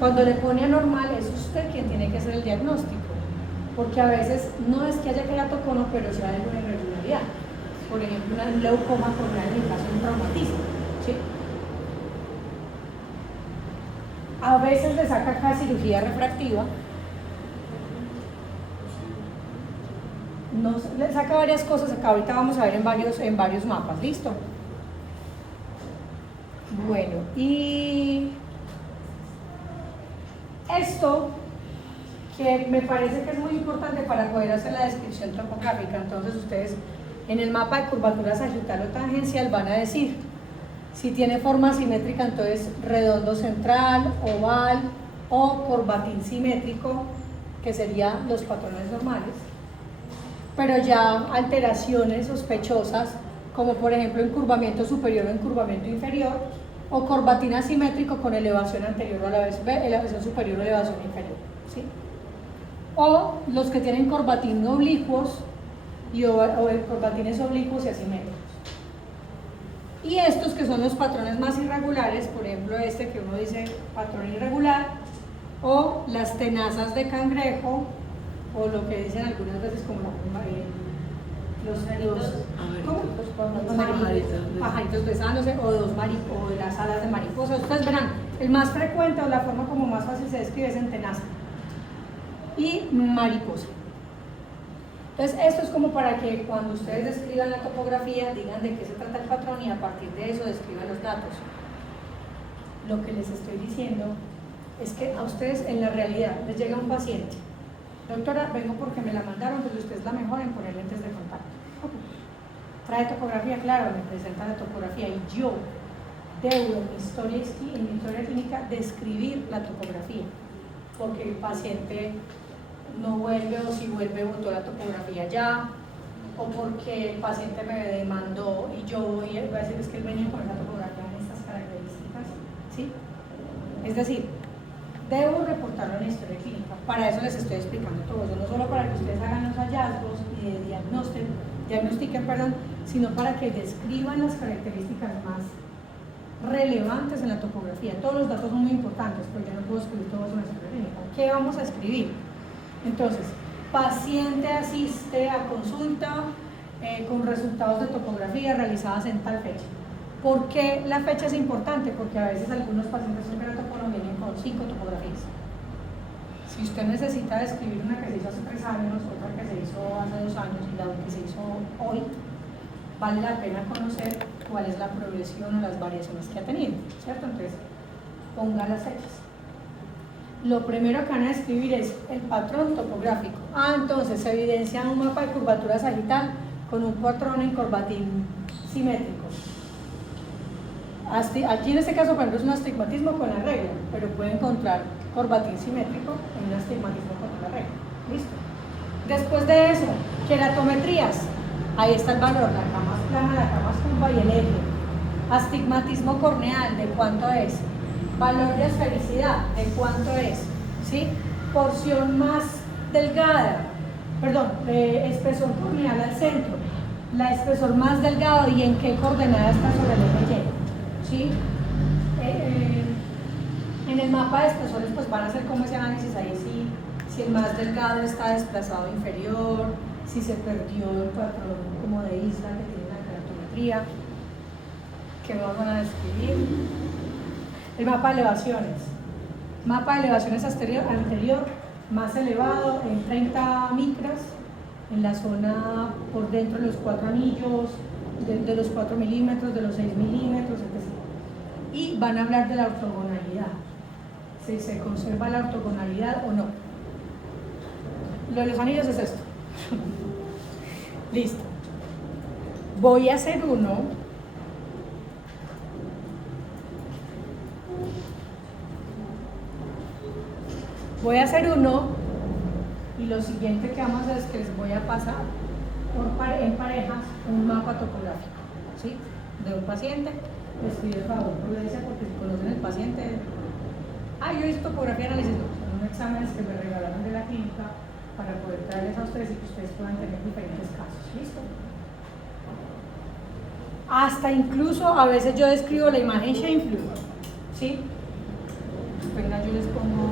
Cuando le pone anormal es usted quien tiene que hacer el diagnóstico, porque a veces no es que haya queratocono, pero sí hay alguna irregularidad. Por ejemplo, un leucoma corneal en el caso de un traumatismo, ¿sí? A veces le saca acá cirugía refractiva, le saca varias cosas acá, ahorita vamos a ver en varios mapas, ¿listo? Bueno, y esto que me parece que es muy importante para poder hacer la descripción topográfica. Entonces ustedes en el mapa de curvatura sagital o tangencial van a decir si tiene forma simétrica, entonces redondo central, oval o corbatín simétrico, que serían los patrones normales, pero ya alteraciones sospechosas como por ejemplo encurvamiento superior o encurvamiento inferior, o corbatín asimétrico con elevación anterior o a la vez elevación superior o elevación inferior, ¿sí? O los que tienen corbatín oblicuos o corbatines oblicuos y asimétricos. Y estos que son los patrones más irregulares, por ejemplo este que uno dice patrón irregular, o las tenazas de cangrejo, o lo que dicen algunas veces como los pajaritos besándose, o o las alas de mariposa. Ustedes verán, el más frecuente o la forma como más fácil se describe es en tenaza y mariposa. Entonces esto es como para que cuando ustedes describan la topografía digan de qué se trata el patrón y a partir de eso describan los datos. Lo que les estoy diciendo es que a ustedes en la realidad les llega un paciente: doctora, vengo porque me la mandaron, pues usted es la mejor en poner lentes de contacto. Trae topografía, claro, me presenta la topografía y yo debo en mi historia clínica describir la topografía, porque el paciente no vuelve, o si vuelve botó la topografía ya, o porque el paciente me demandó y yo voy a decir es que él venía con esa topografía en estas características, ¿sí? Es decir, debo reportarlo en la historia clínica. Para eso les estoy explicando todo eso, no solo para que ustedes hagan los hallazgos y diagnostiquen, sino para que describan las características más relevantes en la topografía. Todos los datos son muy importantes, porque yo no puedo escribir todo eso en la historia clínica. ¿Qué vamos a escribir? Entonces, paciente asiste a consulta con resultados de topografía realizadas en tal fecha. ¿Por qué la fecha es importante? Porque a veces algunos pacientes con queratocono vienen con 5 topografías. Si usted necesita describir una que se hizo hace 3 años, otra que se hizo hace 2 años y la que se hizo hoy, vale la pena conocer cuál es la progresión o las variaciones que ha tenido, ¿cierto? Entonces, ponga las fechas. Lo primero que van a escribir es el patrón topográfico. Entonces se evidencia un mapa de curvatura sagital con un patrón en corbatín simétrico. Aquí en este caso, por ejemplo, es un astigmatismo con la regla, pero puede encontrar corbatín simétrico en un astigmatismo con la regla. ¿Listo? Después de eso, queratometrías. Ahí está el valor, la cama es plana, la cama es curva y el eje. Astigmatismo corneal, ¿de cuánto es? Valor de esfericidad, ¿de cuánto es? ¿Sí? Porción más delgada, espesor corneal al centro, la espesor más delgado y en qué coordenada está sobre el eje Y. ¿Sí? En el mapa de espesores pues van a hacer como ese análisis ahí, si el más delgado está desplazado inferior, si se perdió el patrón como de isla que tiene la keratometría. ¿Qué más van a describir? El mapa de elevaciones. Mapa de elevaciones anterior, más elevado en 30 micras, en la zona por dentro de los 4 anillos, de los 4 milímetros, de los 6 milímetros, etc. Y van a hablar de la ortogonalidad, si se conserva la ortogonalidad o no. Lo de los anillos es esto. Listo. Voy a hacer uno. Y lo siguiente que vamos a hacer es que les voy a pasar en parejas un mapa topográfico, ¿sí? De un paciente. Les pido por favor prudencia porque si conocen el paciente. Yo hice topografía y análisis, son unos exámenes que me regalaron de la clínica para poder traerles a ustedes y que ustedes puedan tener diferentes casos. ¿Listo? Hasta incluso a veces yo describo la imagen Scheinflug, ¿sí? Venga, yo les pongo.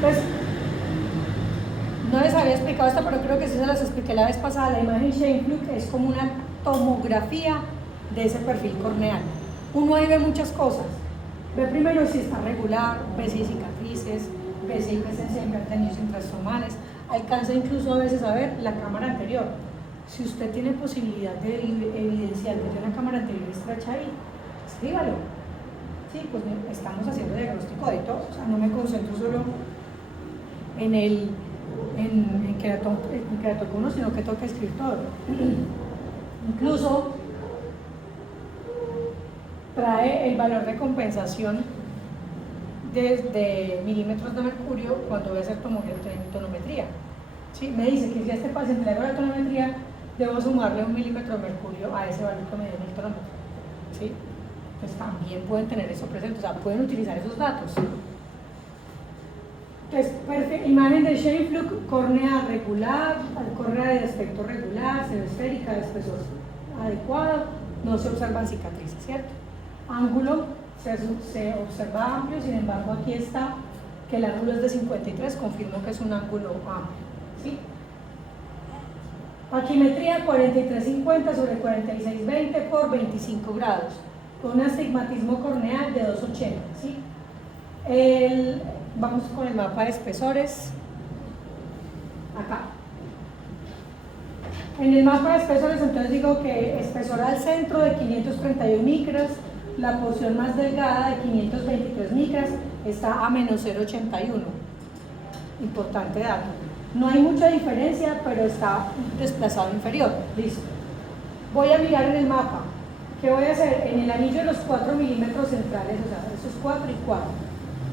Pues no les había explicado esto, pero creo que sí se las expliqué la vez pasada. La imagen Scheinflug es como una tomografía de ese perfil corneal. Uno ahí ve muchas cosas. Ve primero si está regular, ve si hay cicatrices, ve si hay presencia de hipertenidos intrastomales. Alcanza incluso a veces a ver la cámara anterior. Si usted tiene posibilidad de evidenciar que tiene una cámara anterior estrecha ahí, escríbalo. Sí, pues estamos haciendo diagnóstico de todo, o sea, no me concentro solo en queratocono, sino que tengo que escribir todo. Incluso trae el valor de compensación desde milímetros de mercurio cuando voy a hacer tonometría. ¿Sí? Me dice que si a este paciente le hago la tonometría, debo sumarle 1 milímetro de mercurio a ese valor que me dio en el tonómetro. ¿Sí? Pues también pueden tener eso presente, o sea, pueden utilizar esos datos. Entonces, imagen de Scheimpflug, córnea regular, córnea de aspecto regular, esférica, de espesor adecuado, no se observan cicatrices, ¿cierto? Ángulo se observa amplio, sin embargo aquí está que el ángulo es de 53, confirmo que es un ángulo amplio, ¿sí? Paquimetría 4350 sobre 4620 por 25 grados, con un astigmatismo corneal de 280, ¿sí? Vamos con el mapa de espesores, acá. En el mapa de espesores entonces digo que espesor al centro de 531 micras, la porción más delgada de 523 micras está a menos 0,81. Importante dato. No hay mucha diferencia, pero está desplazado inferior. Listo. Voy a mirar en el mapa. ¿Qué voy a hacer? En el anillo de los 4 milímetros centrales, o sea, esos 4 y 4.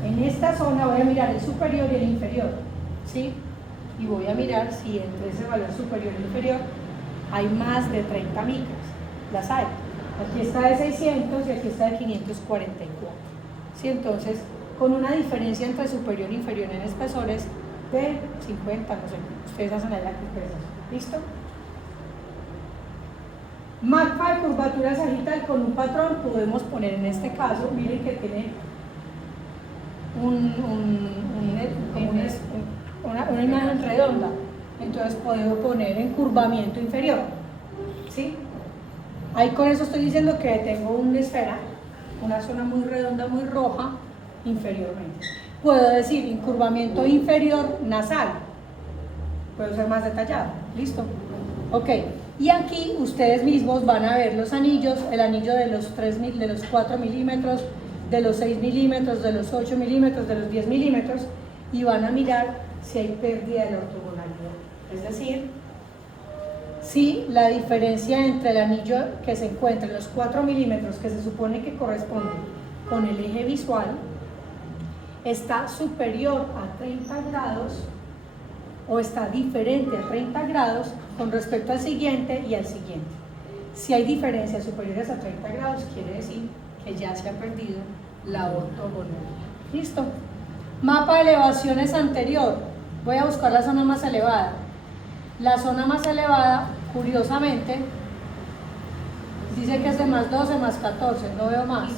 En esta zona voy a mirar el superior y el inferior. ¿Sí? Y voy a mirar si entre ese valor superior y inferior hay más de 30 micras. Las hay. Aquí está de 600 y aquí está de 544. ¿Sí? Entonces, con una diferencia entre superior e inferior en espesores de 50, no sé, ustedes hacen ahí la compensación. ¿Listo? Mapa de curvatura sagital con un patrón podemos poner en este caso, miren que tiene una imagen redonda, entonces podemos poner encurvamiento inferior, ¿sí? Ahí con eso estoy diciendo que tengo una esfera, una zona muy redonda, muy roja, inferiormente. Puedo decir encurvamiento inferior nasal, puedo ser más detallado, ¿listo? Ok, y aquí ustedes mismos van a ver los anillos, el anillo de los 4 milímetros, de los 6 milímetros, de los 8 milímetros, de los 10 milímetros, y van a mirar si hay pérdida de la ortogonalidad, es decir, si la diferencia entre el anillo que se encuentra en los 4 milímetros, que se supone que corresponde con el eje visual, está superior a 30 grados o está diferente a 30 grados con respecto al siguiente y al siguiente. Si hay diferencias superiores a 30 grados, quiere decir que ya se ha perdido la ortogonalidad. ¿Listo? Mapa de elevaciones anterior. Voy a buscar la zona más elevada. La zona más elevada, curiosamente, dice que es de más 12, más 14, no veo más.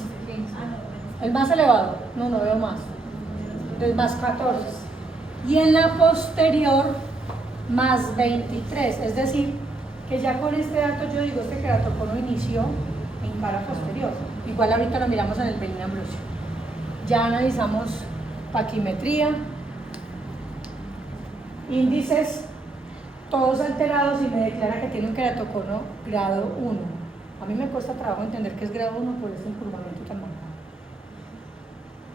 El más elevado, no veo más. Entonces más 14. Y en la posterior, más 23. Es decir, que ya con este dato yo digo este queratocono inició en cara posterior. Igual ahorita lo miramos en el Bellin Ambrosio. Ya analizamos paquimetría, índices todos alterados y me declara que tiene un queratocono grado 1. A mí me cuesta trabajo entender que es grado 1 por ese encurvamiento tan marcado.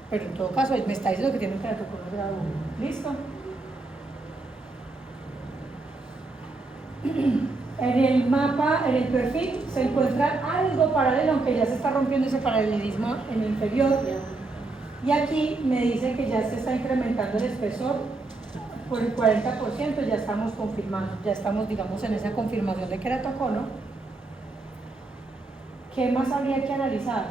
Pero en todo caso me está diciendo que tiene un queratocono grado 1. ¿Listo? En el mapa, en el perfil, se encuentra algo paralelo, aunque ya se está rompiendo ese paralelismo en el inferior. Y aquí me dice que ya se está incrementando el espesor por el 40%, ya estamos confirmando, ya estamos, digamos, en esa confirmación de queratocono. ¿Qué más habría que analizar?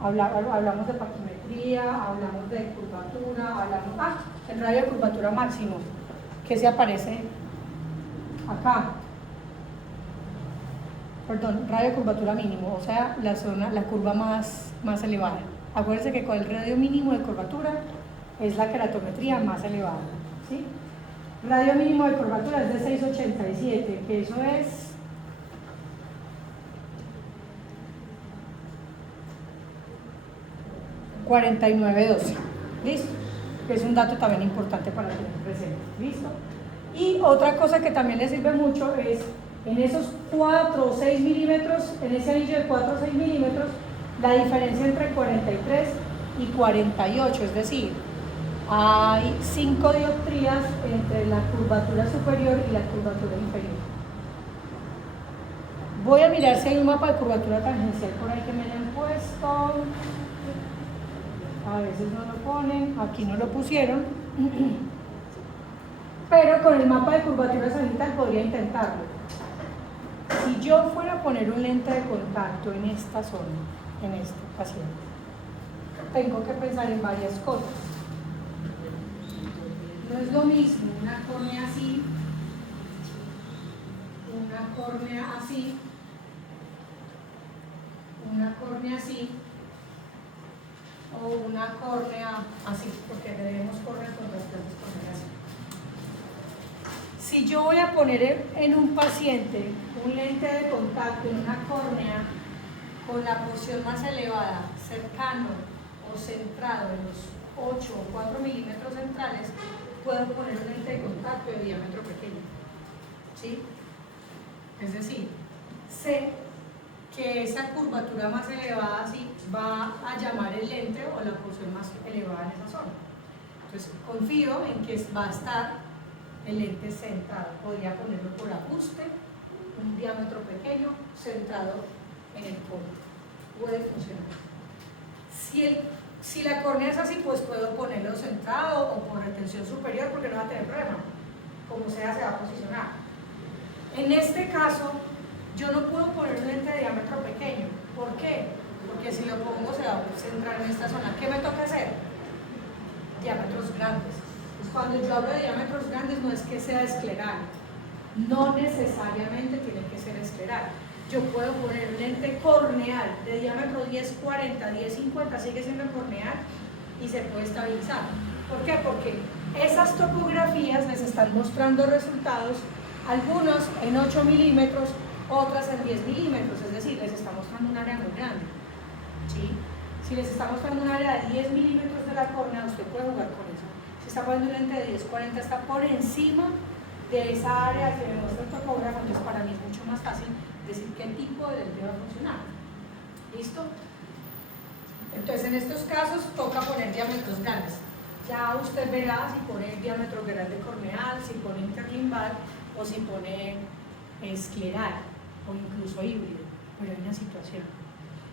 Hablamos de paquimetría, hablamos de curvatura, hablamos, el radio de curvatura máximo, que se aparece acá. Perdón, radio de curvatura mínimo, o sea, la curva más elevada. Acuérdense que con el radio mínimo de curvatura es la queratometría más elevada, ¿sí? Radio mínimo de curvatura es de 687, que eso es 4912, ¿listo? Que es un dato también importante para tener presente, ¿listo? Y otra cosa que también les sirve mucho es En esos 4 o 6 milímetros, en ese anillo de 4 o 6 milímetros, la diferencia entre 43 y 48, es decir, hay 5 dioptrías entre la curvatura superior y la curvatura inferior. Voy a mirar si hay un mapa de curvatura tangencial por ahí que me hayan puesto. A veces no lo ponen, aquí no lo pusieron. Pero con el mapa de curvatura sagital podría intentarlo. Si yo fuera a poner un lente de contacto en esta zona, en este paciente, tengo que pensar en varias cosas. No es lo mismo una córnea así, una córnea así, una córnea así, o una córnea así, porque debemos correr con las plantas córneas así. Si yo voy a poner en un paciente un lente de contacto en una córnea con la porción más elevada, cercano o centrado en los 8 o 4 milímetros centrales, puedo poner un lente de contacto de diámetro pequeño. ¿Sí? Es decir, sé que esa curvatura más elevada sí va a llamar el lente o la porción más elevada en esa zona. Entonces confío en que va a estar el lente centrado. Podría ponerlo por ajuste, un diámetro pequeño centrado en el cono. Puede funcionar. Si la córnea es así, pues puedo ponerlo centrado o por retención superior porque no va a tener problema. Como sea, se va a posicionar. En este caso, yo no puedo poner un lente de diámetro pequeño. ¿Por qué? Porque si lo pongo se va a centrar en esta zona. ¿Qué me toca hacer? Diámetros grandes. Pues cuando yo hablo de diámetros grandes no es que sea escleral. No necesariamente tiene que ser escleral. Yo puedo poner un lente corneal de diámetro 1040, 1050, sigue siendo corneal y se puede estabilizar. ¿Por qué? Porque esas topografías les están mostrando resultados, algunos en 8 milímetros, otras en 10 milímetros, es decir, les está mostrando un área muy grande. ¿Sí? Si les está mostrando un área de 10 milímetros de la córnea, usted puede jugar con eso. Si está poniendo un lente de 1040, está por encima de esa área que me muestra el topógrafo, entonces para mí es mucho más fácil decir qué tipo de lente va a funcionar. ¿Listo? Entonces en estos casos toca poner diámetros grandes. Ya usted verá si pone diámetro grande corneal, si pone interlimbal o si pone escleral o incluso híbrido, pero hay una situación.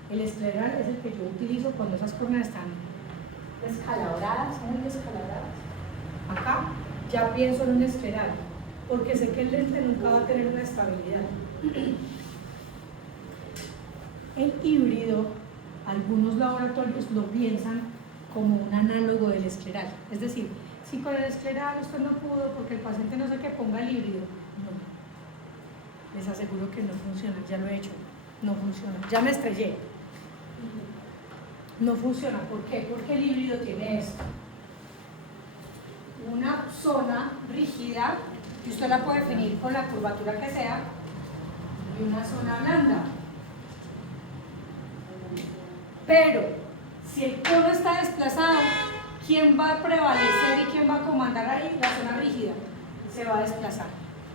El escleral es el que yo utilizo cuando esas córneas están descalabradas, muy descalabradas. Acá ya pienso en un escleral, porque sé que el lente nunca va a tener una estabilidad. El híbrido, algunos laboratorios lo piensan como un análogo del escleral. Es decir, si con el escleral usted no pudo porque el paciente no sé qué, ponga el híbrido. No. Les aseguro que no funciona, ya lo he hecho. No funciona. Ya me estrellé. No funciona. ¿Por qué? Porque el híbrido tiene esto. Una zona rígida, y usted la puede definir con la curvatura que sea, y una zona blanda. Pero, si el cono está desplazado, ¿quién va a prevalecer y quién va a comandar ahí? La zona rígida. Se va a desplazar.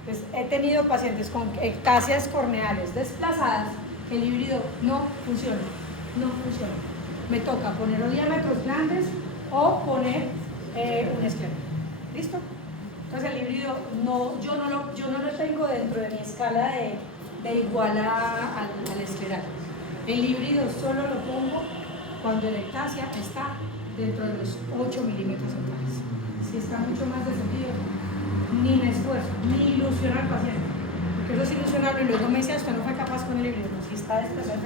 Entonces, he tenido pacientes con ectasias corneales desplazadas, que el híbrido no funciona. No funciona. Me toca poner los diámetros grandes o poner un esclero. ¿Listo? Entonces el híbrido yo no lo tengo dentro de mi escala de igual al escleral. El híbrido solo lo pongo cuando la ectasia está dentro de los 8 milímetros centrales. Si está mucho más descendido, ni me esfuerzo, ni ilusiono al paciente. Porque eso es ilusionarlo y luego me dice, usted no fue capaz con el híbrido. Si está desplazado,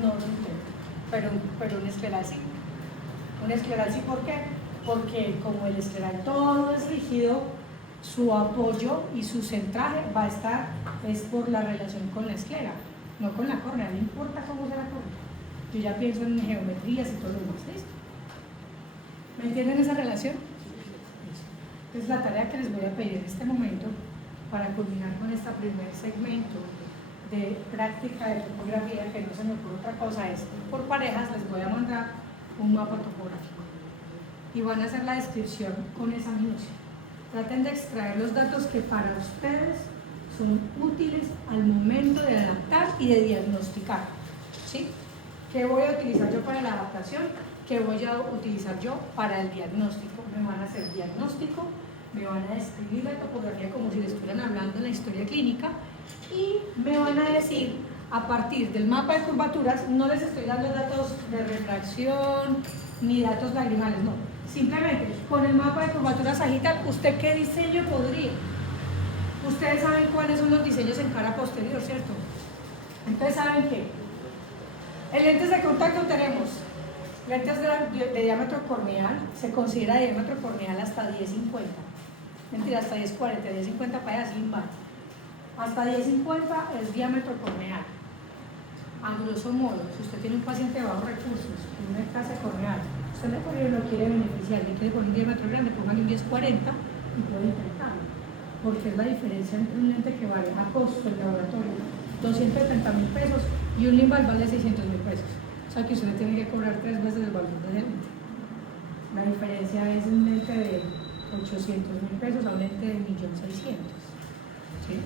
no lo intento. Pero un escleral sí. Un escleral sí, ¿por qué? Porque como el escleral todo es rígido, su apoyo y su centraje va a estar es por la relación con la esclera, no con la córnea, no importa cómo sea la córnea. Yo ya pienso en geometrías y todo lo demás. ¿Listo? ¿Me entienden esa relación? Es la tarea que les voy a pedir en este momento para culminar con este primer segmento de práctica de topografía, que no se me ocurre otra cosa, es por parejas les voy a mandar un mapa topográfico y van a hacer la descripción con esa minucia. Traten de extraer los datos que para ustedes son útiles al momento de adaptar y de diagnosticar. ¿Sí? ¿Qué voy a utilizar yo para la adaptación? ¿Qué voy a utilizar yo para el diagnóstico? Me van a hacer diagnóstico, me van a describir la topografía como si le estuvieran hablando en la historia clínica y me van a decir, a partir del mapa de curvaturas, no les estoy dando datos de refracción ni datos lagrimales, no. Simplemente con el mapa de curvatura sagital, ¿usted qué diseño podría? Ustedes saben cuáles son los diseños en cara posterior, ¿cierto? Entonces, ¿saben qué? En lentes de contacto tenemos lentes de diámetro corneal, se considera diámetro corneal hasta 10-50. Mentira, hasta 10-40, 10-50 para allá sin más. Hasta 10-50 es diámetro corneal. A grosso modo, si usted tiene un paciente de bajos recursos, con una clase corneal, usted lo quiere beneficiar, le quiere poner un diámetro grande, póngale un 10-40 y puede intentarlo. Porque es la diferencia entre un lente que vale a costo del laboratorio 230.000 pesos y un Limbal vale 600.000 pesos. O sea que usted le tiene que cobrar 3 veces el valor del lente. La diferencia es un lente de 800.000 pesos a un lente de 1.600.000. ¿Sí?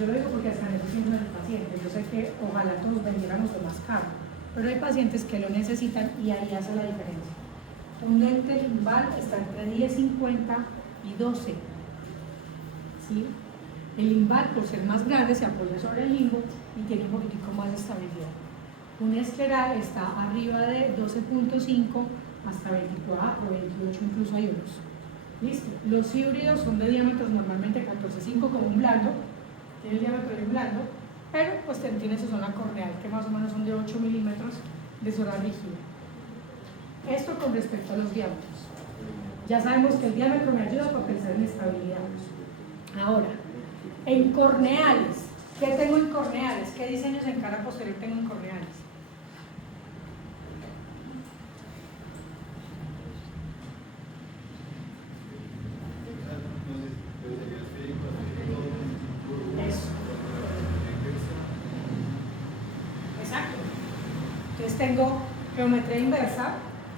Yo lo digo porque hasta en eso piensa el paciente. Yo sé que ojalá todos vendiéramos lo más caro, pero hay pacientes que lo necesitan y ahí hace la diferencia. Un lente limbal está entre 10.50 y 12. ¿Sí? El limbal, por ser más grande, se apoya sobre el limbo y tiene un poquitico más de estabilidad. Un escleral está arriba de 12.5 hasta 24, 28, incluso hay unos. ¿Listo? Los híbridos son de diámetros normalmente 14.5 como un blando, tiene el diámetro de un blando, pero pues tiene su zona corneal, que más o menos son de 8 milímetros de zona rígida. Esto con respecto a los diámetros. Ya sabemos que el diámetro me ayuda para pensar en estabilidad. Ahora, en corneales, ¿qué tengo en corneales? ¿Qué diseños en cara posterior tengo en corneales? Eso. Exacto. Entonces tengo geometría inversa,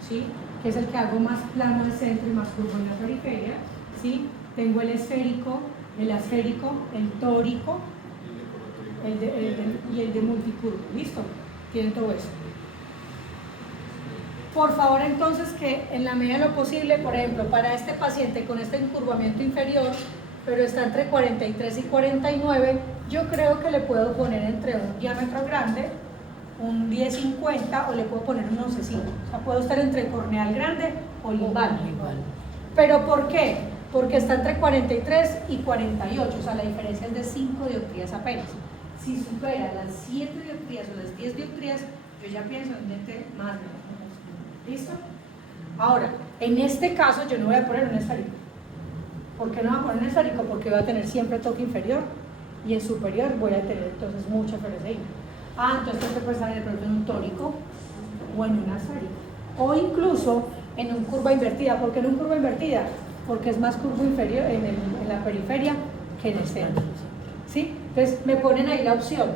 ¿sí? Que es el que hago más plano al centro y más curvo en la periferia, ¿sí? Tengo el esférico, el asférico, el tórico y el de multicurvo. ¿Listo? Tienen todo eso. Por favor, entonces, que en la medida de lo posible, por ejemplo, para este paciente con este encurvamiento inferior, pero está entre 43 y 49, yo creo que le puedo poner entre un diámetro grande, un 10-50, o le puedo poner un 11-5. O sea, puedo estar entre corneal grande o limbal. ¿Pero por qué? Porque está entre 43 y 48, o sea, la diferencia es de 5 dioptrías apenas. Si supera las 7 dioptrías o las 10 dioptrías, yo ya pienso en un lente más grande. ¿Listo? Ahora, en este caso yo no voy a poner un esférico. ¿Por qué no voy a poner un esférico? Porque voy a tener siempre toque inferior y en superior voy a tener entonces mucha ferroceína. Entonces usted puede salir en un tórico o en un esférico. O incluso en una curva invertida. ¿Por qué en una curva invertida? Porque es más curvo inferior en la periferia que en el centro. ¿Sí? Entonces me ponen ahí la opción.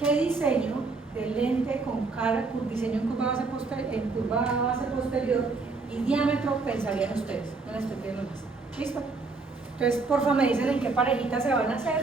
¿Qué diseño de lente con cara, diseño en curva base posterior y diámetro pensarían ustedes? No les estoy pidiendo más. ¿Listo? Entonces, porfa, me dicen en qué parejita se van a hacer